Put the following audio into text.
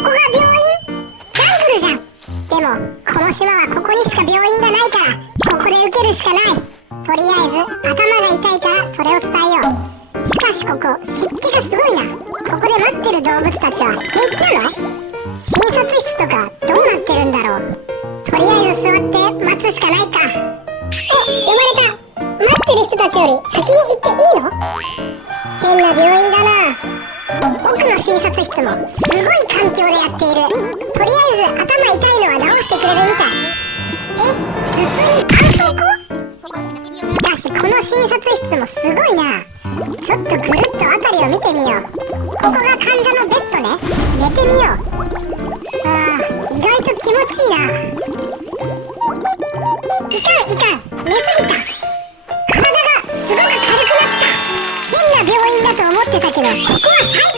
こが病院？ジャングルじゃん。でもこの島はここにしか病院がないからここで受けるしかない。とりあえず頭が痛いからそれを伝えよう。しかしここ湿気がすごいな。ここで待ってる動物たちは平気なの？診察室とかどうなってるんだろう。とりあえず座って待つしかないか。お、呼ばれた。待ってる人たちより先に行っていいの？変な病院だな。奥の診察室もすごい環境でやっている。とりあえず頭痛いのは治してくれるみたい。頭痛に絆創膏？しかしこの診察室もすごいな。ちょっとぐるっと辺りを見てみよう。ここが患者のベッドね。寝てみよう。意外と気持ちいいな。いかんいかん、寝すぎた。体がすごく軽くなった。変な病院だと思ってたけどここは最